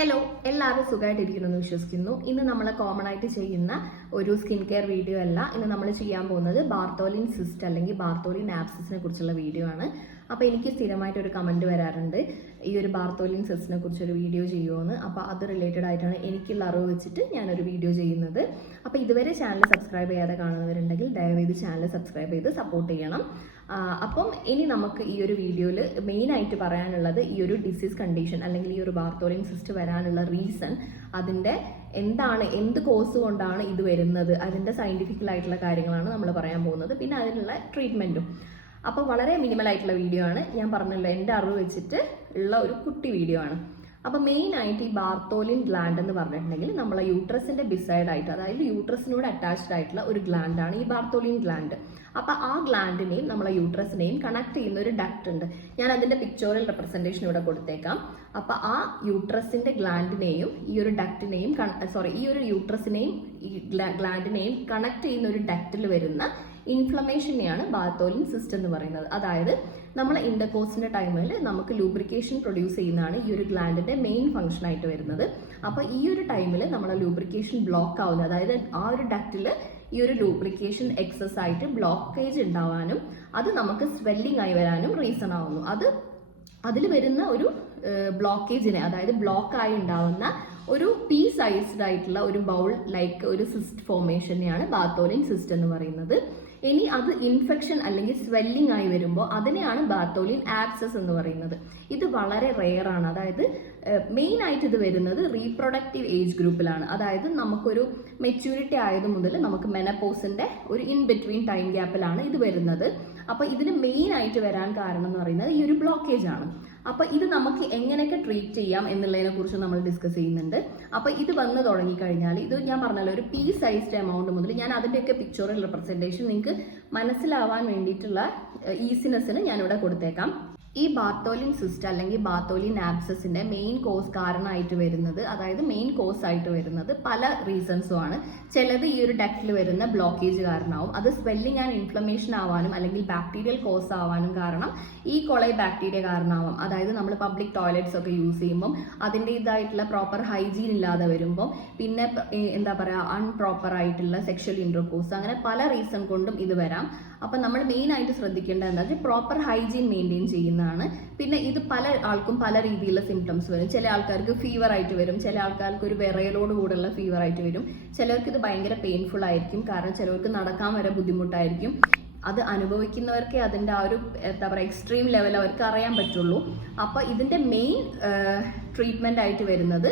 Hello എല്ലാവരും സുഖമായിട്ടിരിക്കുന്നു എന്ന് വിശ്വസിക്കുന്നു. ഇന്ന് നമ്മൾ കോമൺ ആയിട്ട് ചെയ്യുന്ന ഒരു സ്കിൻ കെയർ വീഡിയോ അല്ല. ഇന്ന് നമ്മൾ ചെയ്യാൻ പോകുന്നത് ബാർത്തോലിൻ സിസ്റ്റ് അല്ലെങ്കിൽ ബാർത്തോലിൻ ആപ്സിസിനെ കുറിച്ചുള്ള വീഡിയോ ആണ്. അപ്പോൾ എനിക്ക് സ്ഥിരമായിട്ട് ഒരു കമന്റ് വരാറുണ്ട്. ഈ ഒരു ബാർത്തോലിൻ സെസ്സിനെ കുറിച്ച് ഒരു വീഡിയോ ചെയ്യുമെന്ന് അപ്പോൾ അത് റിലേറ്റഡ് ആയിട്ടാണ് എനിക്കുള്ള അറിവ് വെച്ചിട്ട് ഞാനൊരു വീഡിയോ ചെയ്യുന്നത്. അപ്പോൾ ഇതുവരെ ചാനൽ സബ്സ്ക്രൈബ് ചെയ്യാതെ കാണുന്നവരുണ്ടെങ്കിൽ ദയവേത് ചാനൽ സബ്സ്ക്രൈബ് ചെയ്ത് സപ്പോർട്ട് ചെയ്യണം. അപ്പം ഇനി നമുക്ക് ഈ ഒരു വീഡിയോയിൽ മെയിനായിട്ട് പറയാനുള്ളത് ഈ ഒരു ഡിസീസ് കണ്ടീഷൻ അല്ലെങ്കിൽ ഈ ഒരു ബാർത്തോലിൻ സിസ്റ്റ് വരാനുള്ള റീസൺ അതിന്റെ എന്താണ് എന്ത് കോസ് കൊണ്ടാണ് ഇത് വരുന്നത് അതിന്റെ സയന്റിഫിക്കൽ ആയിട്ടുള്ള കാര്യങ്ങളാണ് നമ്മൾ പറയാൻ പോകുന്നത്. പിന്നെ അതിനുള്ള ട്രീറ്റ്മെന്റും അപ്പോൾ വളരെ മിനിമൽ ആയിട്ടുള്ള വീഡിയോ ആണ്. ഞാൻ പറഞ്ഞല്ലോ എന്റെ അറിവ് വെച്ചിട്ട് ഉള്ള ഒരു കുട്ടി വീഡിയോ ആണ്. അപ്പോൾ മെയിൻ ആയിട്ട് ഈ ബാർത്തോലിൻ ഗ്ലാൻഡ് എന്ന് പറഞ്ഞിട്ടുണ്ടെങ്കിൽ നമ്മളെ യൂട്രസിന്റെ ബിസൈഡ് ആയിട്ട് അതായത് യൂട്രസിനോട് അറ്റാച്ച്ഡ് ആയിട്ടുള്ള ഒരു ഗ്ലാൻഡ് ആണ് ഈ ബാർത്തോലിൻ ഗ്ലാൻഡ് അപ്പോൾ ആ ഗ്ലാൻഡിനെയും നമ്മളെ യൂട്രസിനെയും കണക്ട് ചെയ്യുന്ന ഒരു ഡക്ട് ഉണ്ട്. ഞാൻ അതിന്റെ പിക്ചോറിയൽ റെപ്രസെന്റേഷൻ ഇവിടെ കൊടുത്തേക്കാം. അപ്പോൾ ആ യൂട്രസിന്റെ ഗ്ലാൻഡിനെയും ഈ ഒരു ഡക്റ്റിനെയും സോറി ഈ ഒരു യൂട്രസിനെയും ഈ ഗ്ലാൻഡിനെയും കണക്ട് ചെയ്യുന്ന ഒരു ഡക്റ്റിൽ വരുന്ന ഇൻഫ്ലമേഷനെയാണ് ബാത്തോലിൻ സിസ്റ്റം എന്ന് പറയുന്നത്. അതായത് നമ്മൾ ഇന്റർകോഴ്സിന്റെ ടൈമിൽ നമുക്ക് ലൂബ്രിക്കേഷൻ പ്രൊഡ്യൂസ് ചെയ്യുന്നതാണ് ഈ ഒരു ഗ്ലാൻഡിന്റെ മെയിൻ ഫംഗ്ഷൻ ആയിട്ട് വരുന്നത്. അപ്പോൾ ഈ ഒരു ടൈമിൽ നമ്മളെ ലൂബ്രിക്കേഷൻ ബ്ലോക്ക് ആവുന്നത് അതായത് ആ ഒരു ഡക്റ്റിൽ ഈ ഒരു ലൂബ്രിക്കേഷൻ എക്സസ് ആയിട്ട് ബ്ലോക്കേജ് ഉണ്ടാവാനും അത് നമുക്ക് സ്വെല്ലിംഗ് ആയി വരാനും റീസൺ ആവുന്നു. അത് അതിൽ വരുന്ന ഒരു ബ്ലോക്കേജിനെ അതായത് ബ്ലോക്ക് ആയി ഉണ്ടാവുന്ന ഒരു പീ സൈസ്ഡ് ആയിട്ടുള്ള ഒരു ബൗൾ ലൈക്ക് ഒരു സിസ്റ്റ് ഫോർമേഷനെയാണ് ബാത്തോലിൻ സിസ്റ്റ് എന്ന് പറയുന്നത്. ഇനി അത് ഇൻഫെക്ഷൻ അല്ലെങ്കിൽ സ്വെല്ലിംഗ് ആയി വരുമ്പോൾ അതിനെയാണ് ബാത്തോലിൻ ആക്സസ് എന്ന് പറയുന്നത്. ഇത് വളരെ റെയർ ആണ്. അതായത് മെയിൻ ആയിട്ട് ഇത് വരുന്നത് റീപ്രൊഡക്റ്റീവ് ഏജ് ഗ്രൂപ്പിലാണ് അതായത് നമുക്കൊരു മെച്യൂരിറ്റി ആയത് മുതൽ നമുക്ക് മെനപ്പോസിന്റെ ഒരു ഇൻ ബിറ്റ്വീൻ ടൈം ഗ്യാപ്പിലാണ് ഇത് വരുന്നത്. അപ്പോൾ ഇതിന് മെയിൻ ആയിട്ട് വരാൻ കാരണം എന്ന് പറയുന്നത് ഈ ഒരു ബ്ലോക്കേജ് ആണ്. അപ്പൊ ഇത് നമുക്ക് എങ്ങനെയൊക്കെ ട്രീറ്റ് ചെയ്യാം എന്നുള്ളതിനെ കുറിച്ച് നമ്മൾ ഡിസ്കസ് ചെയ്യുന്നുണ്ട്. അപ്പൊ ഇത് വന്ന് തുടങ്ങി കഴിഞ്ഞാൽ ഇത് ഞാൻ പറഞ്ഞല്ലോ ഒരു പീ സൈസ്ഡ് എമൗണ്ട് മുതൽ ഞാൻ അതിന്റെയൊക്കെ പിക്ചറിൽ റെപ്രസെന്റേഷൻ നിങ്ങൾക്ക് മനസ്സിലാവാൻ വേണ്ടിയിട്ടുള്ള ഈസിനെസ്സിന് ഇവിടെ കൊടുത്തേക്കാം. ഈ ബാത്തോലിൻ സിസ്റ്റ് അല്ലെങ്കിൽ ബാത്തോലിൻ ആബ്സസിന്റെ മെയിൻ കോസ് കാരണമായിട്ട് വരുന്നത് അതായത് മെയിൻ കോസ് ആയിട്ട് വരുന്നത് പല റീസൺസും ആണ്. ചിലത് ഈ ഒരു ഡക്റ്റിൽ വരുന്ന ബ്ലോക്കേജ് കാരണമാവും. അത് സ്വെല്ലിംഗ് ആൻഡ് ഇൻഫ്ലമേഷൻ ആവാനും അല്ലെങ്കിൽ ബാക്ടീരിയൽ കോസ് ആവാനും കാരണം ഈ കൊളൈ ബാക്ടീരിയ കാരണമാവും. അതായത് നമ്മൾ പബ്ലിക് ടോയ്ലറ്റ്സ് ഒക്കെ യൂസ് ചെയ്യുമ്പം അതിന്റെതായിട്ടുള്ള പ്രോപ്പർ ഹൈജീൻ ഇല്ലാതെ വരുമ്പോൾ പിന്നെ എന്താ പറയുക അൺപ്രോപ്പർ ആയിട്ടുള്ള സെക്ഷൽ ഇൻട്രോകോസ് അങ്ങനെ പല റീസൺ കൊണ്ടും ഇത് വരാം. അപ്പം നമ്മൾ മെയിനായിട്ട് ശ്രദ്ധിക്കേണ്ടത് എന്താ വെച്ചാൽ പ്രോപ്പർ ഹൈജീൻ മെയിന്റെയിൻ ചെയ്യുന്നതാണ്. പിന്നെ ഇത് പല ആൾക്കും പല രീതിയിലുള്ള സിംറ്റംസ് വരും. ചില ആൾക്കാർക്ക് ഫീവർ ആയിട്ട് വരും. ചില ആൾക്കാർക്ക് ഒരു വിറയലോട് കൂടെയുള്ള ഫീവർ ആയിട്ട് വരും. ചിലർക്ക് ഇത് ഭയങ്കര പെയിൻഫുൾ ആയിരിക്കും. കാരണം ചിലർക്ക് നടക്കാൻ വരെ ബുദ്ധിമുട്ടായിരിക്കും. അത് അനുഭവിക്കുന്നവർക്കേ അതിന്റെ ആ ഒരു എന്താ പറയുക എക്സ്ട്രീം ലെവൽ അവർക്ക് അറിയാൻ പറ്റുള്ളൂ. അപ്പോൾ ഇതിന്റെ മെയിൻ ട്രീറ്റ്മെന്റ് ആയിട്ട് വരുന്നത്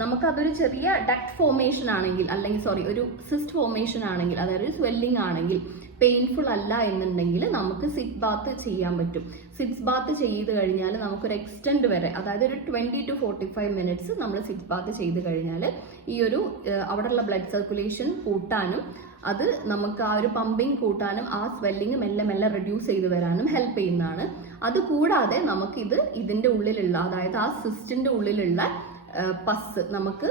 നമുക്ക് അതൊരു ചെറിയ ഡക്ട് ഫോർമേഷൻ ആണെങ്കിൽ അല്ലെങ്കിൽ സോറി ഒരു സിസ്റ്റ് ഫോർമേഷൻ ആണെങ്കിൽ അതായത് ഒരു സ്വെല്ലിംഗ് ആണെങ്കിൽ പെയിൻഫുൾ അല്ല എന്നുണ്ടെങ്കിൽ നമുക്ക് സിറ്റ് ബാത്ത് ചെയ്യാൻ പറ്റും. സിറ്റ്സ് ബാത്ത് ചെയ്ത് കഴിഞ്ഞാൽ നമുക്കൊരു എക്സ്റ്റൻഡ് വരെ അതായത് ഒരു twenty to forty five minutes നമ്മൾ സിറ്റ് ബാത്ത് ചെയ്ത് കഴിഞ്ഞാൽ ഈ ഒരു അവിടെയുള്ള ബ്ലഡ് സർക്കുലേഷൻ കൂട്ടാനും അത് നമുക്ക് ആ ഒരു പമ്പിങ് കൂട്ടാനും ആ സ്വെല്ലിങ് മെല്ലെ മെല്ലെ റെഡ്യൂസ് ചെയ്ത് വരാനും ഹെൽപ്പ് ചെയ്യുന്നതാണ്. അതുകൂടാതെ നമുക്കിത് ഇതിന്റെ ഉള്ളിലുള്ള അതായത് ആ സിസ്റ്റിന്റെ ഉള്ളിലുള്ള പസ് നമുക്ക്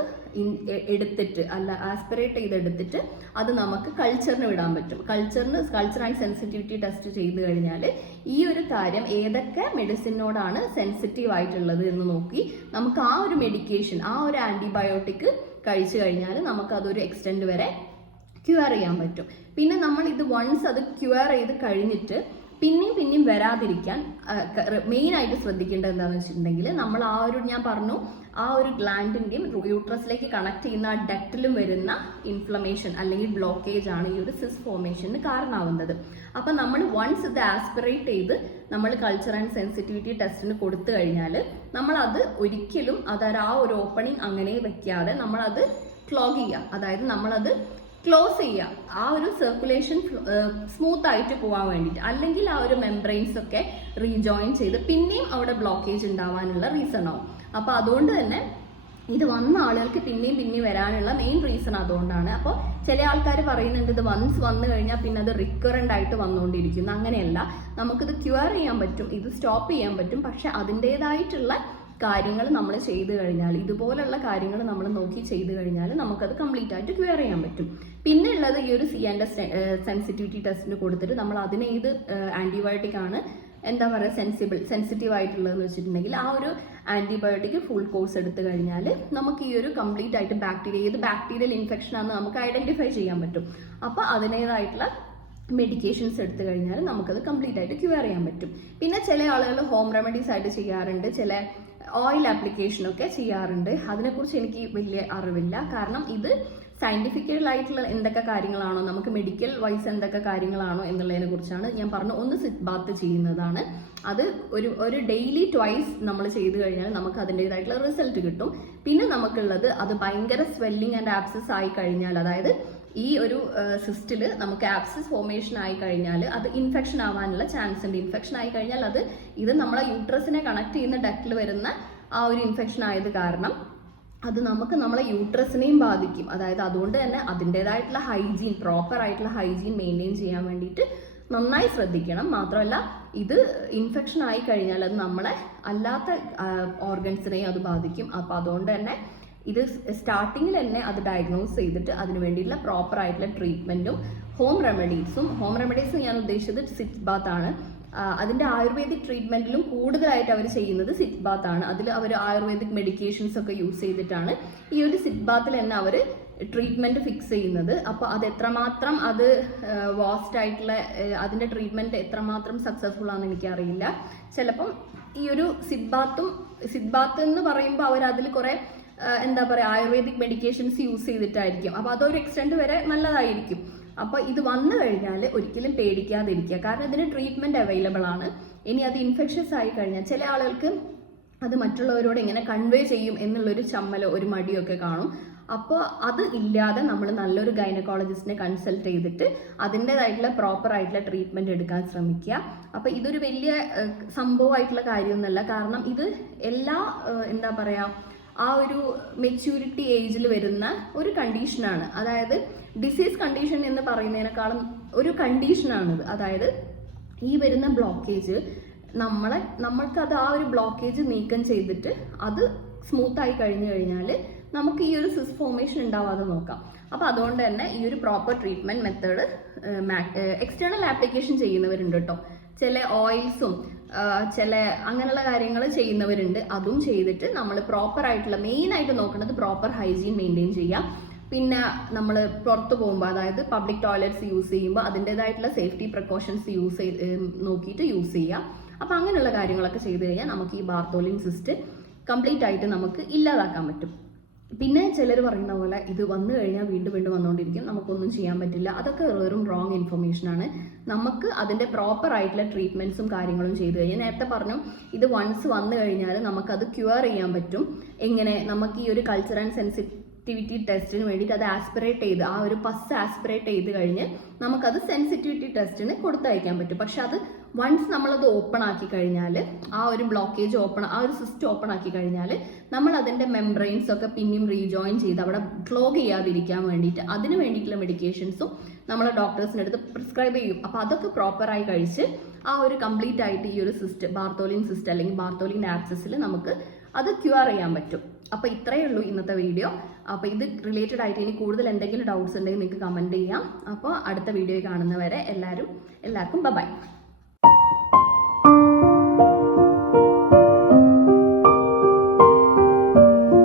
എടുത്തിട്ട് അല്ല ആസ്പിറേറ്റ് ചെയ്തെടുത്തിട്ട് അത് നമുക്ക് കൾച്ചറിന് വിടാൻ പറ്റും. കൾച്ചറിന് കൾച്ചർ ആൻഡ് സെൻസിറ്റിവിറ്റി ടെസ്റ്റ് ചെയ്ത് കഴിഞ്ഞാൽ ഈ ഒരു കാര്യം ഏതൊക്കെ മെഡിസിനോടാണ് സെൻസിറ്റീവ് ആയിട്ടുള്ളത് എന്ന് നോക്കി നമുക്ക് ആ ഒരു മെഡിക്കേഷൻ ആ ഒരു ആന്റിബയോട്ടിക് കഴിച്ചു കഴിഞ്ഞാൽ നമുക്ക് അതൊരു എക്സ്റ്റെൻഡ് വരെ ക്യൂർ ചെയ്യാൻ പറ്റും. പിന്നെ നമ്മൾ ഇത് വൺസ് അത് ക്യൂർ ചെയ്ത് കഴിഞ്ഞിട്ട് പിന്നെയും പിന്നെയും വരാതിരിക്കാൻ മെയിൻ ആയിട്ട് ശ്രദ്ധിക്കേണ്ടത് എന്താണെന്ന് വെച്ചിട്ടുണ്ടെങ്കിൽ നമ്മൾ ആ ഒരു ഞാൻ പറഞ്ഞു ആ ഒരു ഗ്ലാൻഡിന്റെയും യൂട്രസിലേക്ക് കണക്ട് ചെയ്യുന്ന ആ ഡക്റ്റിലും വരുന്ന ഇൻഫ്ലമേഷൻ അല്ലെങ്കിൽ ബ്ലോക്കേജ് ആണ് ഈ ഒരു സിസ് ഫോർമേഷന് കാരണമാവുന്നത്. അപ്പൊ നമ്മൾ വൺസ് ഇത് ആസ്പിറേറ്റ് ചെയ്ത് നമ്മൾ കൾച്ചർ ആൻഡ് സെൻസിറ്റിവിറ്റി ടെസ്റ്റിന് കൊടുത്തു കഴിഞ്ഞാൽ നമ്മൾ അത് ഒരിക്കലും അതായത് ആ ഒരു ഓപ്പണിംഗ് അങ്ങനെ വെക്കാതെ നമ്മളത് ക്ലോഗ് ചെയ്യുക അതായത് നമ്മളത് ക്ലോസ് ചെയ്യുക ആ ഒരു സർക്കുലേഷൻ സ്മൂത്ത് ആയിട്ട് പോകാൻ വേണ്ടിയിട്ട്. അല്ലെങ്കിൽ ആ ഒരു മെംബ്രെയിൻസ് ഒക്കെ റീജോയിൻ ചെയ്ത് പിന്നെയും അവിടെ ബ്ലോക്കേജ് ഉണ്ടാവാനുള്ള റീസൺ ആവും. അപ്പൊ അതുകൊണ്ട് തന്നെ ഇത് വന്ന ആളുകൾക്ക് പിന്നെയും പിന്നെയും വരാനുള്ള മെയിൻ റീസൺ അതുകൊണ്ടാണ്. അപ്പോൾ ചില ആൾക്കാർ പറയുന്നുണ്ട് ഇത് വൺസ് വന്നു കഴിഞ്ഞാൽ പിന്നെ അത് റിക്കറന്റ് ആയിട്ട് വന്നുകൊണ്ടിരിക്കുന്നു അങ്ങനെയല്ല. നമുക്കിത് ക്യൂർ ചെയ്യാൻ പറ്റും. ഇത് സ്റ്റോപ്പ് ചെയ്യാൻ പറ്റും. പക്ഷെ അതിന്റെതായിട്ടുള്ള കാര്യങ്ങൾ നമ്മൾ ചെയ്തു കഴിഞ്ഞാൽ ഇതുപോലുള്ള കാര്യങ്ങൾ നമ്മൾ നോക്കി ചെയ്തു കഴിഞ്ഞാൽ നമുക്കത് കംപ്ലീറ്റ് ആയിട്ട് ക്യൂർ ചെയ്യാൻ പറ്റും. പിന്നെ ഉള്ളത് ഈ ഒരു സി ആൻഡ് സെൻസിറ്റിവിറ്റി ടെസ്റ്റിന് കൊടുത്തിട്ട് നമ്മൾ അതിന് ഏത് ആന്റിബയോട്ടിക് ആണ് എന്താ പറയുക സെൻസിബിൾ സെൻസിറ്റീവ് ആയിട്ടുള്ളതെന്ന് വെച്ചിട്ടുണ്ടെങ്കിൽ ആ ഒരു ആന്റിബയോട്ടിക് ഫുൾ കോഴ്സ് എടുത്തു കഴിഞ്ഞാൽ നമുക്ക് ഈ ഒരു കംപ്ലീറ്റ് ആയിട്ട് ബാക്ടീരിയ ഏത് ബാക്ടീരിയൽ ഇൻഫെക്ഷൻ ആണെന്ന് നമുക്ക് ഐഡന്റിഫൈ ചെയ്യാൻ പറ്റും. അപ്പോൾ അതിന്റെതായിട്ടുള്ള മെഡിക്കേഷൻസ് എടുത്തു കഴിഞ്ഞാൽ നമുക്കത് കംപ്ലീറ്റ് ആയിട്ട് ക്യൂർ ചെയ്യാൻ പറ്റും. പിന്നെ ചില ആളുകൾ ഹോം റെമഡീസ് ആയിട്ട് ചെയ്യാറുണ്ട്. ചില ഓയിൽ ആപ്ലിക്കേഷൻ ഒക്കെ ചെയ്യാറുണ്ട്. അതിനെക്കുറിച്ച് എനിക്ക് വലിയ അറിവില്ല. കാരണം ഇത് സയന്റിഫിക്കൽ ആയിട്ടുള്ള എന്തൊക്കെ കാര്യങ്ങളാണോ നമുക്ക് മെഡിക്കൽ വൈസ് എന്തൊക്കെ കാര്യങ്ങളാണോ എന്നുള്ളതിനെ കുറിച്ചാണ് ഞാൻ പറഞ്ഞു. ഒന്ന് സിറ്റ് ബാത്ത് ചെയ്യുന്നതാണ്. അത് ഒരു ഒരു ഡെയിലി ട്വൈസ് നമ്മൾ ചെയ്തു കഴിഞ്ഞാൽ നമുക്ക് അതിന്റെതായിട്ടുള്ള റിസൾട്ട് കിട്ടും. പിന്നെ നമുക്കുള്ളത് അത് ഭയങ്കര സ്വെല്ലിംഗ് ആൻഡ് ആപ്സസ് ആയി കഴിഞ്ഞാൽ അതായത് ഈ ഒരു സിസ്റ്റിൽ നമുക്ക് ആപ്സിസ് ഫോർമേഷൻ ആയി കഴിഞ്ഞാൽ അത് ഇൻഫെക്ഷൻ ആവാനുള്ള ചാൻസ് ഉണ്ട്. ഇൻഫെക്ഷൻ ആയി കഴിഞ്ഞാൽ അത് ഇത് നമ്മളെ യൂട്രസിനെ കണക്ട് ചെയ്യുന്ന ഡക്റ്റിൽ വരുന്ന ആ ഒരു ഇൻഫെക്ഷൻ ആയത് കാരണം അത് നമുക്ക് നമ്മളെ യൂട്രസിനെയും ബാധിക്കും. അതായത് അതുകൊണ്ട് തന്നെ അതിന്റെതായിട്ടുള്ള ഹൈജീൻ പ്രോപ്പർ ആയിട്ടുള്ള ഹൈജീൻ മെയിന്റെയിൻ ചെയ്യാൻ വേണ്ടിയിട്ട് നന്നായി ശ്രദ്ധിക്കണം. മാത്രമല്ല ഇത് ഇൻഫെക്ഷൻ ആയി കഴിഞ്ഞാൽ അത് നമ്മളെ അല്ലാത്ത ഓർഗൻസിനെയും അത് ബാധിക്കും. അപ്പോൾ അതുകൊണ്ട് തന്നെ ഇത് സ്റ്റാർട്ടിങ്ങിൽ തന്നെ അത് ഡയഗ്നോസ് ചെയ്തിട്ട് അതിന് വേണ്ടിയിട്ടുള്ള പ്രോപ്പർ ആയിട്ടുള്ള ട്രീറ്റ്മെന്റും ഹോം റെമഡീസും ഹോം റെമഡീസ് ഞാൻ ഉദ്ദേശിച്ചത് സിറ്റ് ബാത്ത് ആണ്. അതിന്റെ ആയുർവേദിക് ട്രീറ്റ്മെന്റിലും കൂടുതലായിട്ട് അവർ ചെയ്യുന്നത് സിറ്റ് ബാത്ത് ആണ്. അതിൽ അവർ ആയുർവേദിക് മെഡിക്കേഷൻസ് ഒക്കെ യൂസ് ചെയ്തിട്ടാണ് ഈ ഒരു സിറ്റ് ബാത്തിൽ തന്നെ അവർ ട്രീറ്റ്മെന്റ് ഫിക്സ് ചെയ്യുന്നത്. അപ്പോൾ അത് എത്രമാത്രം അത് വാസ്റ്റ് ആയിട്ടുള്ള അതിന്റെ ട്രീറ്റ്മെന്റ് എത്രമാത്രം സക്സസ്ഫുൾ ആണെന്ന് എനിക്കറിയില്ല. ചിലപ്പം ഈ ഒരു സിറ്റ് ബാത്തും സിറ്റ് ബാത്ത് എന്ന് പറയുമ്പോൾ അവർ അതിൽ കുറെ എന്താ പറയുക ആയുർവേദിക് മെഡിക്കേഷൻസ് യൂസ് ചെയ്തിട്ടായിരിക്കും. അപ്പോൾ അതൊരു എക്സ്റ്റെൻഡ് വരെ നല്ലതായിരിക്കും. അപ്പോൾ ഇത് വന്നു കഴിഞ്ഞാൽ ഒരിക്കലും പേടിക്കാതിരിക്കുക. കാരണം ഇതിന് ട്രീറ്റ്മെന്റ് അവൈലബിൾ ആണ്. ഇനി അത് ഇൻഫെക്ഷൻസ് ആയി കഴിഞ്ഞാൽ ചില ആളുകൾക്ക് അത് മറ്റുള്ളവരോട് എങ്ങനെ കൺവേ ചെയ്യും എന്നുള്ളൊരു ചമ്മലോ ഒരു മടിയോ ഒക്കെ കാണും. അപ്പോൾ അത് ഇല്ലാതെ നമ്മൾ നല്ലൊരു ഗൈനക്കോളജിസ്റ്റിനെ കൺസൾട്ട് ചെയ്തിട്ട് അതിന്റെതായിട്ടുള്ള പ്രോപ്പർ ആയിട്ടുള്ള ട്രീറ്റ്മെന്റ് എടുക്കാൻ ശ്രമിക്കുക. അപ്പോൾ ഇതൊരു വലിയ സംഭവമായിട്ടുള്ള കാര്യമൊന്നുമല്ല. കാരണം ഇത് എല്ലാ എന്താ പറയുക ആ ഒരു മെച്യൂരിറ്റി ഏജിൽ വരുന്ന ഒരു കണ്ടീഷനാണ് അതായത് ഡിസീസ് കണ്ടീഷൻ എന്ന് പറയുന്നതിനേക്കാളും ഒരു കണ്ടീഷനാണിത് അതായത് ഈ വരുന്ന ബ്ലോക്കേജ് നമ്മളെ നമ്മൾക്ക് അത് ആ ഒരു ബ്ലോക്കേജ് നീക്കം ചെയ്തിട്ട് അത് സ്മൂത്തായി കഴിഞ്ഞു കഴിഞ്ഞാൽ നമുക്ക് ഈ ഒരു സിസ് ഫോർമേഷൻ ഉണ്ടാവാതെ നോക്കാം. അപ്പോൾ അതുകൊണ്ട് തന്നെ ഈ ഒരു proper treatment method external application ചെയ്യുന്നവരുണ്ട് കേട്ടോ ചില ഓയിൽസും ചില അങ്ങനെയുള്ള കാര്യങ്ങൾ ചെയ്യുന്നവരുണ്ട്. അതും ചെയ്തിട്ട് നമ്മൾ പ്രോപ്പർ ആയിട്ടുള്ള മെയിൻ ആയിട്ട് നോക്കേണ്ടത് പ്രോപ്പർ ഹൈജീൻ മെയിന്റെയിൻ ചെയ്യാം. പിന്നെ നമ്മൾ പുറത്തു പോകുമ്പോൾ അതായത് പബ്ലിക് ടോയ്ലറ്റ്സ് യൂസ് ചെയ്യുമ്പോൾ അതിന്റെതായിട്ടുള്ള സേഫ്റ്റി പ്രിക്കോഷൻസ് യൂസ് നോക്കിയിട്ട് യൂസ് ചെയ്യാം. അപ്പം അങ്ങനെയുള്ള കാര്യങ്ങളൊക്കെ ചെയ്തു കഴിഞ്ഞാൽ നമുക്ക് ഈ ബാർത്തോലിൻ സിസ്റ്റ് കംപ്ലീറ്റ് ആയിട്ട് നമുക്ക് ഇല്ലാതാക്കാൻ പറ്റും. പിന്നെ ചിലർ പറയുന്ന പോലെ ഇത് വന്നു കഴിഞ്ഞാൽ വീണ്ടും വീണ്ടും വന്നുകൊണ്ടിരിക്കും നമുക്കൊന്നും ചെയ്യാൻ പറ്റില്ല. അതൊക്കെ വെറും റോങ് ഇൻഫർമേഷൻ ആണ്. നമുക്ക് അതിന്റെ പ്രോപ്പർ ആയിട്ടുള്ള ട്രീറ്റ്മെന്റ്സും കാര്യങ്ങളും ചെയ്തു കഴിഞ്ഞാൽ നേരത്തെ പറഞ്ഞു ഇത് വൺസ് വന്നു കഴിഞ്ഞാൽ നമുക്കത് ക്യൂർ ചെയ്യാൻ പറ്റും. എങ്ങനെ? നമുക്ക് ഈ ഒരു കൾച്ചർ ആൻഡ് സെൻസിറ്റിവിറ്റി ടെസ്റ്റിന് വേണ്ടിയിട്ട് അത് ആസ്പിറേറ്റ് ചെയ്ത് ആ ഒരു പസ് ആസ്പിറേറ്റ് ചെയ്ത് കഴിഞ്ഞ് നമുക്കത് സെൻസിറ്റിവിറ്റി ടെസ്റ്റിന് കൊടുത്തയക്കാൻ പറ്റും. പക്ഷെ അത് വൺസ് നമ്മളത് ഓപ്പൺ ആക്കി കഴിഞ്ഞാൽ ആ ഒരു ബ്ലോക്കേജ് ഓപ്പൺ ആ ഒരു സിസ്റ്റം ഓപ്പൺ ആക്കി കഴിഞ്ഞാൽ നമ്മൾ അതിന്റെ മെംബ്രെയിൻസ് ഒക്കെ പിന്നെയും റീജോയിൻ ചെയ്ത് അവിടെ ക്ലോഗ് ചെയ്യാതിരിക്കാൻ വേണ്ടിയിട്ട് അതിന് വേണ്ടിയിട്ടുള്ള മെഡിക്കേഷൻസും നമ്മൾ ഡോക്ടേഴ്സിന്റെ അടുത്ത് പ്രിസ്ക്രൈബ് ചെയ്യും. അപ്പോൾ അതൊക്കെ പ്രോപ്പറായി കഴിച്ച് ആ ഒരു കംപ്ലീറ്റ് ആയിട്ട് ഈ ഒരു സിസ്റ്റ് ബാർത്തോലിൻ സിസ്റ്റ് അല്ലെങ്കിൽ ബാർത്തോലിൻ ആക്സസിൽ നമുക്ക് അത് ക്യൂർ ചെയ്യാൻ പറ്റും. അപ്പോൾ ഇത്രയേ ഉള്ളൂ ഇന്നത്തെ വീഡിയോ അപ്പോൾ ഇത് റിലേറ്റഡ് ആയിട്ട് ഇനി കൂടുതൽ എന്തെങ്കിലും ഡൗട്ട്സ് ഉണ്ടെങ്കിൽ നിങ്ങൾക്ക് കമന്റ് ചെയ്യാം. അപ്പോൾ അടുത്ത വീഡിയോ കാണുന്നവരെ എല്ലാവരും എല്ലാവർക്കും ബൈ